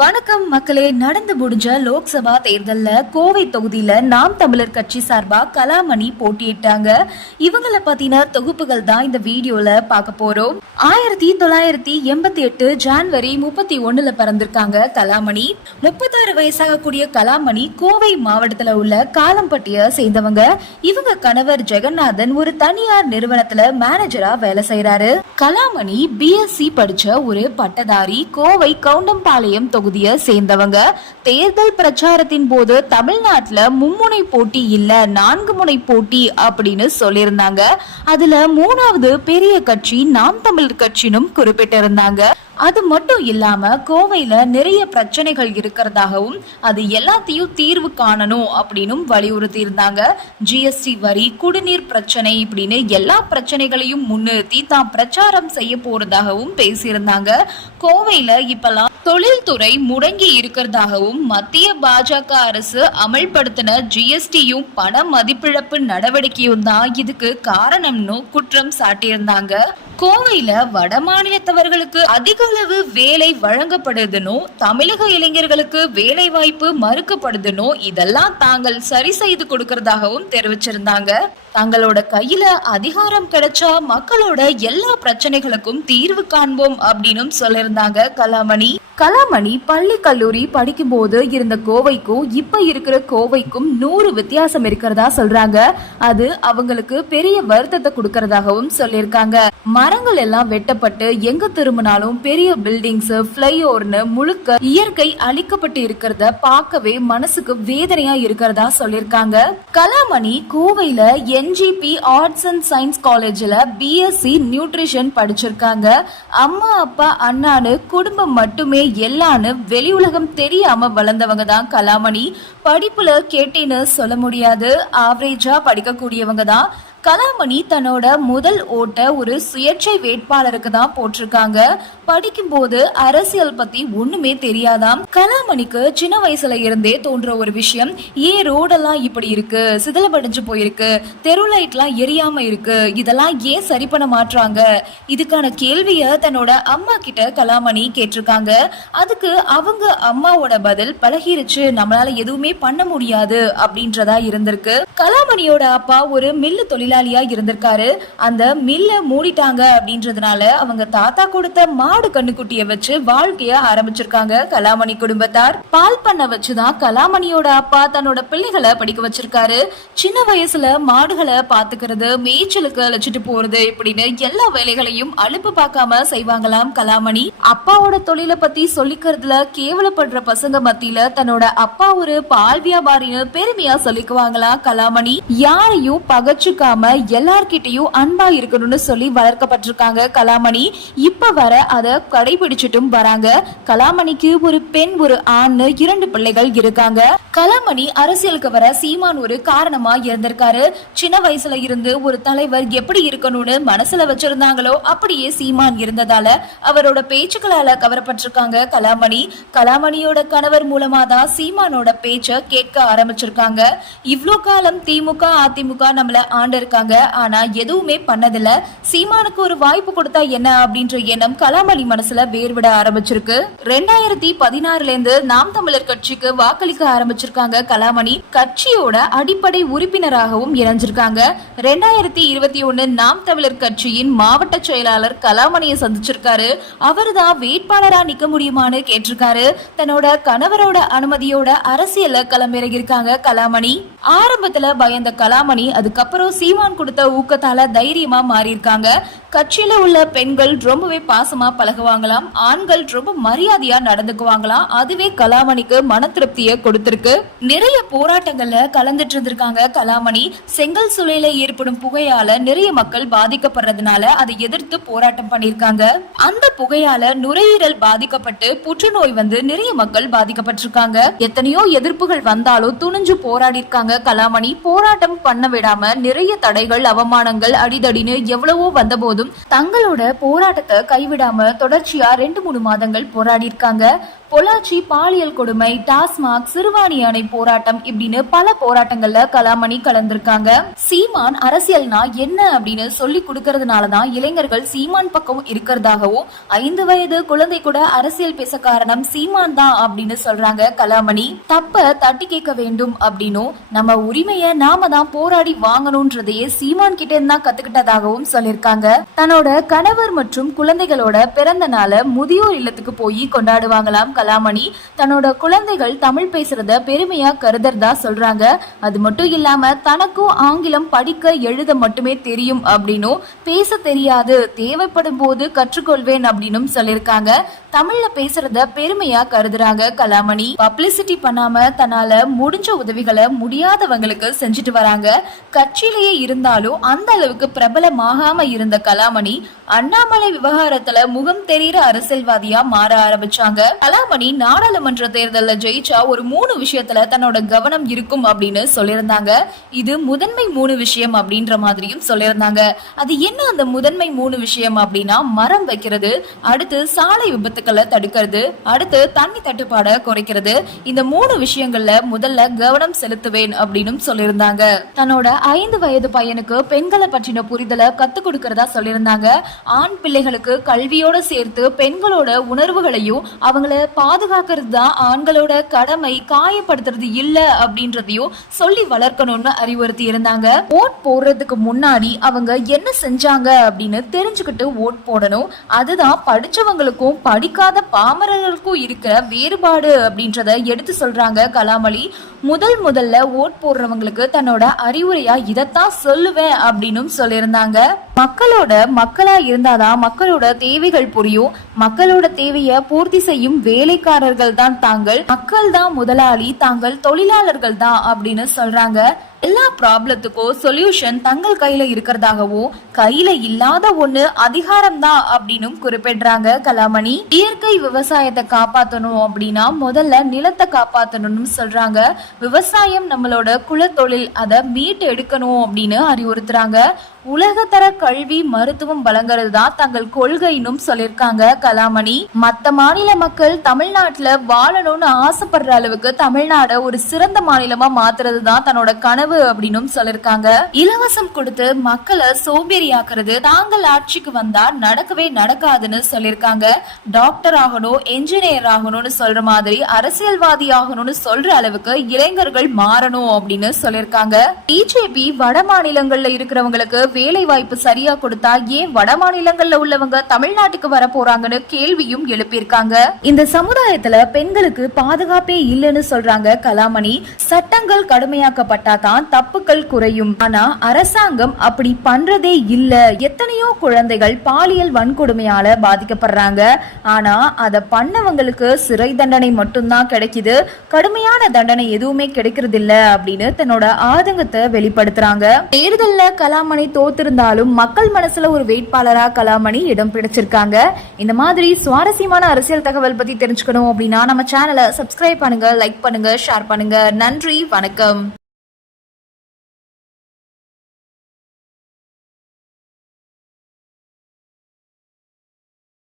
வணக்கம் மக்களே. நடந்து முடிஞ்ச லோக்சபா தேர்தலில் கோவை தொகுதியில நாம் தமிழர் கட்சி சார்பாக கலாமணி போட்டியிட்டாங்க. இவங்கள பத்தின தொகுப்புகள் தான் இந்த வீடியோல பார்க்க போறோம். ஆயிரத்தி தொள்ளாயிரத்தி எண்பத்தி எட்டு ஜான்வரி முப்பத்தி ஒண்ணுல பிறந்திருக்காங்க கலாமணி. முப்பத்தாறு வயசாகக்கூடிய கலாமணி கோவை மாவட்டத்துல உள்ள காலம்பட்டிய சேர்ந்தவங்க. இவங்க கணவர் ஜெகநாதன் ஒரு தனியார் நிறுவனத்துல மேனேஜரா வேலை செய்யறாரு கலாமணி பிஎஸ்சி படிச்ச ஒரு பட்டதாரி கோவை கவுண்டம்பாளையம் தொகுதியை சேர்ந்தவங்க. தேர்தல் பிரச்சாரத்தின் போது தமிழ்நாட்டுல மும்முனை போட்டி இல்ல நான்கு முனை போட்டி அப்படின்னு சொல்லியிருந்தாங்க. அதுல மூணாவது பெரிய கட்சி நாம் தமிழர் கட்சினும் குறிப்பிட்டிருந்தாங்க. அது மட்டும் இல்லாம கோவையில நிறைய பிரச்சனைகள் இருக்கிறதாகவும் அது எல்லாத்தையும் தீர்வு காணணும் அப்படின்னும் வலியுறுத்தி இருந்தாங்க ஜிஎஸ்டி வரி குடிநீர் பிரச்சனை இப்படின்னு எல்லா பிரச்சனைகளையும் முன்னிறுத்தி தான் பிரச்சாரம் செய்ய போறதாகவும் பேசியிருந்தாங்க. கோவையில இப்பெல்லாம் தொழில்துறை முடங்கி இருக்கிறதாகவும் மத்திய பாஜக அரசு அமல்படுத்தின ஜிஎஸ்டியும் பண மதிப்பிழப்பு நடவடிக்கையும் தான் இதுக்கு காரணம்னு குற்றம் சாட்டியிருந்தாங்க. கோவையில வட மாநிலத்தவர்களுக்கு அதிக அளவு வேலை வழங்கப்படுதுனோ தமிழக இளைஞர்களுக்கு வேலை வாய்ப்பு மறுக்கப்படுதுனோ இதெல்லாம் தாங்கள் சரி செய்து கொடுக்கறதாகவும் தெரிவிச்சிருந்தாங்க. தங்களோட கையில அதிகாரம் கிடைச்சா மக்களோட எல்லா பிரச்சனைகளுக்கும் தீர்வு காண்போம் அப்படின்னும் சொல்லியிருந்தாங்க கலாமணி. கலாமணி பள்ளி கல்லூரி படிக்கும்போது இருந்த கோவைக்கும் இப்ப இருக்கிற கோவைக்கும் நூறு வித்தியாசம் இருக்கிறதா சொல்றாங்க. அது அவங்களுக்கு பெரிய வருத்தத்தை கொடுக்கறதாகவும் சொல்லியிருக்காங்க. மரங்கள் எல்லாம் வெட்டப்பட்டு எங்க திரும்பினாலும் பெரிய பில்டிங்ஸ் பிளைஓவர்னு முழுக்க இயற்கை அழிக்கப்பட்டு இருக்கிறத பார்க்கவே மனசுக்கு வேதனையா இருக்கிறதா சொல்லியிருக்காங்க. கலாமணி கோவையில என்ஜிபி ஆர்ட்ஸ் அண்ட் சயின்ஸ் காலேஜ்ல பிஎஸ்சி நியூட்ரிஷன் படிச்சிருக்காங்க. அம்மா அப்பா அண்ணான்னு குடும்பம் மட்டுமே எல்லான்னு வெளி உலகம் தெரியாம வளர்ந்தவங்க தான் கலாமணி. படிப்புல கேட்டேன்னு சொல்ல முடியாது. ஆவரேஜா படிக்கக்கூடியவங்க தான் கலாமணி தன்னோட முதல் ஓட்ட ஒரு சுயேட்சை வேட்பாளருக்கு தான் போட்டிருக்காங்க. படிக்கும்போது அரசியல் பத்தி ஒண்ணுமே தெரியாதாம். கலாமணிக்கு சின்ன வயசுல இருந்தே தோன்ற ஒரு விஷயம் ஏன் ரோடெல்லாம் இப்படி இருக்கு? சிதலப்படைஞ்சு போயிருக்கு. தெரு லைட்லாம் எரியாம இருக்கு. இதெல்லாம் ஏன் சரி பண்ண மாட்றாங்க? இதுக்கான கேள்விய தன்னோட அம்மா கிட்ட கலாமணி கேட்டிருக்காங்க. அதுக்கு அவங்க அம்மாவோட பதில் பழகிருச்சு. நம்மளால எதுவுமே பண்ண முடியாது. அப்படின்றதா இருந்திருக்கு. கலாமணியோட அப்பா ஒரு மில்லு தொழில் தொழிலாளியா இருந்திருக்காரு. அந்த மில்ல மூடிட்டாங்க அப்படின்றதுனால அவங்க தாத்தா கொடுத்த மாடு கண்ணுக்குட்டிய வச்சு வாழ்க்கைய ஆரம்பிச்சிருக்காங்க கலாமணி குடும்பத்தார். பால் பண்ண வச்சுதான் கலாமணியோட அப்பா தன்னோட பிள்ளைகளை படிக்க வச்சிருக்காரு. சின்ன வயசுல மாடுகளை பாத்துக்கிறது மேய்ச்சலுக்கு அழைச்சிட்டு போறது இப்படின்னு எல்லா வேலைகளையும் அலுப்பு பார்க்காம செய்வாங்களாம் கலாமணி. அப்பாவோட தொழிலை பத்தி சொல்லிக்கிறதுல கேவலப்படுற பசங்க மத்தியில தன்னோட அப்பா ஒரு பால் வியாபாரின்னு பெருமையா சொல்லிக்குவாங்களாம் கலாமணி. யாரையும் பகச்சுக்காம எல்லார்கிட்டயும் அன்பா இருக்கணும்னு சொல்லி வளர்க்கப்பட்டிருக்காங்க கலாமணி. இப்ப வர அத கடைபிடிச்சிட்டும் வராங்க. கலாமணிக்கு ஒரு பெண் ஒரு ஆண் இரண்டு பிள்ளைகள் இருக்காங்க. கலாமணி அரசியலுக்கு வர சீமான் ஒரு காரணமா இருந்திருக்காரு. சின்ன வயசுல இருந்து ஒரு தலைவர் எப்படி இருக்கணும்னு மனசுல வச்சிருந்தாங்களோ அப்படியே சீமான் இருந்ததால அவரோட பேச்சுக்களால கவரப்பட்டிருக்காங்க கலாமணி. கலாமணியோட கணவர் மூலமா தான் சீமானோட பேச்ச கேட்க ஆரம்பிச்சிருக்காங்க. இவ்வளவு காலம் திமுக அதிமுக நம்மள ஆண்டு இருக்காங்க. ஆனா எதுவுமே பண்ணதில்ல. சீமானுக்கு ஒரு வாய்ப்பு கொடுத்தா என்ன அப்படின்ற எண்ணம் கலாமணி மனசுல வேர்விட ஆரம்பிச்சிருக்கு. ரெண்டாயிரத்தி பதினாறுல இருந்து நாம் தமிழர் கட்சிக்கு வாக்களிக்க ஆரம்பிச்சிருக்காங்க கலாமணி கட்சியோட அடிப்படை உறுப்பினராகவும் இணைஞ்சிருக்காங்க. ரெண்டாயிரத்தி இருபத்தி ஒன்னு நாம் தமிழர் கட்சியின் மாவட்ட செயலாளர் கலாமணியை சந்திச்சிருக்காரு. அவர்தான் வேட்பாளரா நிக்க முடியுமான்னு கேட்டிருக்காரு. தன்னோட கணவரோட அனுமதியோட அரசியல்ல களமிறங்கியிருக்காங்க கலாமணி ஆரம்பத்துல பயந்த கலாமணி அதுக்கப்புறம் சீமா சீமான் கொடுத்த ஊக்கத்தால தைரியமா மாறியிருக்காங்க. கட்சியில உள்ள பெண்கள் ரொம்பவே பாசமா பழகுவாங்களாம் ஆண்கள் ரொம்ப மரியாதையா நடந்துக்குவாங்களாம் அதுவே கலாமணிக்கு மன திருப்தியை கொடுத்திருக்கு. நிறைய போராட்டங்கள்ல கலந்துட்டு இருந்திருக்காங்க கலாமணி. செங்கல் சூளையில ஏற்படும் புகையால நிறைய மக்கள் பாதிக்கப்படுறதுனால அதை எதிர்த்து போராட்டம் பண்ணிருக்காங்க அந்த புகையால நுரையீரல் பாதிக்கப்பட்டு புற்றுநோய் வந்து நிறைய மக்கள் பாதிக்கப்பட்டிருக்காங்க. எத்தனையோ எதிர்ப்புகள் வந்தாலும் துணிஞ்சு போராடி இருக்காங்க கலாமணி. போராட்டம் பண்ண விடாம நிறைய தடைகள் அவமானங்கள் அடிதடின்னு எவ்வளவோ வந்த போதும் தங்களோட போராட்டத்தை கைவிடாம தொடர்ச்சியா ரெண்டு மூணு மாதங்கள் போராடி இருக்காங்க பொள்ளாச்சி பாலியல் கொடுமை டாஸ்மாக் சிறுவாணி அணை போராட்டம் இப்படின்னு பல போராட்டங்கள்ல கலாமணி கலந்திருக்காங்க. சீமான் அரசியல்னா என்ன அப்படின்னு சொல்லி கொடுக்கறதுனாலதான் இளைஞர்கள் சீமான் பக்கம் இருக்கிறதாகவும் ஐந்து வயது குழந்தை கூட அரசியல் பேச காரணம் சீமான் தான் அப்படின்னு சொல்றாங்க கலாமணி. தப்ப தட்டி கேட்க வேண்டும் அப்படின்னும் நம்ம உரிமையை நாம தான் போராடி வாங்கணும்ன்றதையே சீமான் கிட்ட இருந்தா தான் கத்துக்கிட்டதாகவும் சொல்லியிருக்காங்க. தன்னோட கணவர் மற்றும் குழந்தைகளோட பிறந்த நாள முதியோர் இல்லத்துக்கு போய் கொண்டாடுவாங்களாம் கலாமணி தன்னோட குழந்தைகள் தமிழ் பேசுறத பெருமையா கருதறதா சொல்றாங்க. அது மட்டும் இல்லாம தனக்கும் ஆங்கிலம் படிக்க எழுத மட்டுமே தெரியும் அப்படின்னும் பேச தெரியாது தேவைப்படும் போது கற்றுக்கொள்வேன் அப்படின்னு சொல்லியிருக்காங்க. தமிழ்ல பேசுறத பெருமையா கருதுறாங்க கலாமணி. பப்ளிசிட்டி பண்ணாம தன்னால முடிஞ்ச உதவிகளை முடியாதவங்களுக்கு செஞ்சுட்டு வராங்க. கட்சியிலேயே இருந்தாலும் அந்த அளவுக்கு பிரபலமாகாம இருந்த கலாமணி அண்ணாமலை விவகாரத்துல முகம் தெரிகிற அரசியல்வாதியா மாற ஆரம்பிச்சாங்க. கலாமணி நாடாளுமன்ற தேர்தலில் ஜெயிச்சா ஒரு மூணு விஷயத்துல தன்னோட கவனம் இருக்கும் அப்படின்னு சொல்லியிருந்தாங்க. இது முதன்மை மூணு விஷயம் அப்படின்ற மாதிரியும் சொல்லியிருந்தாங்க. அது என்ன அந்த முதன்மை மூணு விஷயம் அப்படின்னா மரம் வைக்கிறது அடுத்து சாலை விபத்துக்களை தடுக்கிறது அடுத்து தண்ணி தட்டுப்பாடை குறைக்கிறது. இந்த மூணு விஷயங்கள்ல முதல்ல கவனம் செலுத்துவேன் அப்படின்னு சொல்லியிருந்தாங்க. தன்னோட ஐந்து வயது பையனுக்கு பெண்களை பற்றின புரிதலை கத்துக் கொடுக்கறதா சொல்லியிருந்தாங்க. ஆண் பிள்ளைகளுக்கு கல்வியோட சேர்த்து பெண்களோட உணர்வுகளையும் அவங்கள பாதுகாக்கிறது தான் ஆண்களோட கடமை காயப்படுத்துறது இல்ல அப்படின்றதையும் சொல்லி வளர்க்கணும்னு அறிவுறுத்தி இருந்தாங்க. ஓட் போடுறதுக்கு முன்னாடி அவங்க என்ன செஞ்சாங்க அப்படின்னு தெரிஞ்சுக்கிட்டு ஓட் போடணும். அதுதான் படிச்சவங்களுக்கும் படிக்காத பாமரர்களுக்கும் இருக்கிற வேறுபாடு அப்படின்றத எடுத்து சொல்றாங்க கலாமணி முதல் முதல்ல ஓட் போடுறவங்களுக்கு தன்னோட அறிவுரையா இதைத்தான் சொல்லுவேன் அப்படின்னும் சொல்லியிருந்தாங்க. மக்களோட மக்களா இருந்தாதான் மக்களோட தேவைகள் புரியும். மக்களோட தேவையை பூர்த்தி செய்யும் வேலைக்காரர்கள் தான் தாங்கள் மக்கள் தான் முதலாளி தாங்கள் தொழிலாளர்கள் தான் அப்படின்னு சொல்றாங்க. எல்லா ப்ராப்ளத்துக்கும் சொல்யூஷன் தங்கள் கையில இருக்கிறதாகவும் கையில இல்லாத ஒண்ணு அதிகாரம் தான் அப்படின்னும் குறிப்பிடுறாங்க கலாமணி. இயற்கை விவசாயத்தை காப்பாத்தணும் அப்படின்னா முதல்ல நிலத்தை காப்பாத்தணும்னு சொல்றாங்க. விவசாயம் நம்மளோட குலத்தொழில் அதை மீட்டு எடுக்கணும் அப்படின்னு அறிவுறுத்துறாங்க. உலகத்தர கல்வி மருத்துவம் வழங்குறது தான் தங்கள் கொள்கைன்னும் சொல்லியிருக்காங்க கலாமணி. மத்த மாநில மக்கள் தமிழ்நாட்டுல வாழணும்னு ஆசைப்படுற அளவுக்கு தமிழ்நாட ஒரு சிறந்த மாநிலமா மாத்துறது தான் தன்னோட கனவு. அப்படின்னும் சொல்லியிருக்காங்க இலவசம் கொடுத்து மக்களை சோம்பேறியாக்குறது தாங்கள் ஆட்சிக்கு வந்தா நடக்கவே நடக்காதுன்னு சொல்லியிருக்காங்க டாக்டர் ஆகணும் என்ஜினியர் ஆகணும்னு சொல்ற மாதிரி அரசியல்வாதி ஆகணும்னு சொல்ற அளவுக்கு இளைஞர்கள் மாறணும் அப்படின்னு சொல்லியிருக்காங்க பிஜேபி வட மாநிலங்கள்ல இருக்கிறவங்களுக்கு வேலை வாய்ப்பு சரியா கொடுத்தா ஏன் வட மாநிலங்கள்ல உள்ளவங்க தமிழ்நாட்டுக்கு வர போறாங்கன்னு கேள்வியும் எழுப்பியிருக்காங்க. இந்த சமுதாயத்துல பெண்களுக்கு பாதுகாப்பே இல்லைன்னு சொல்றாங்க கலாமணி. சட்டங்கள் கடுமையாக்கப்பட்டா தான் தப்புக்கள் குறையும். ஆனா அரசாங்கம் அப்படி பண்றதே இல்ல. எத்தனையோ குழந்தைகள் பாலியல் வன்கொடுமையால பாதிக்கப்படுறாங்க. ஆனா அத பண்ணவங்களுக்கு சிறை தண்டனை மட்டும்தான் கிடைக்குது. கடுமையான தண்டனை எதுவுமே கிடைக்கிறது இல்ல அப்படின்னு தன்னோட ஆதங்கத்தை வெளிப்படுத்துறாங்க. தேர்தல்ல கலாமணி தோத்திருந்தாலும் மக்கள் மனசுல ஒரு வேட்பாளரா கலாமணி இடம் பிடிச்சிருக்காங்க. இந்த மாதிரி சுவாரஸ்யமான அரசியல் தகவல் பத்தி தெரிஞ்சுக்கணும் அப்படின்னா நம்ம சேனலை சப்ஸ்கிரைப் பண்ணுங்க லைக் பண்ணுங்க ஷேர் பண்ணுங்க. நன்றி வணக்கம்.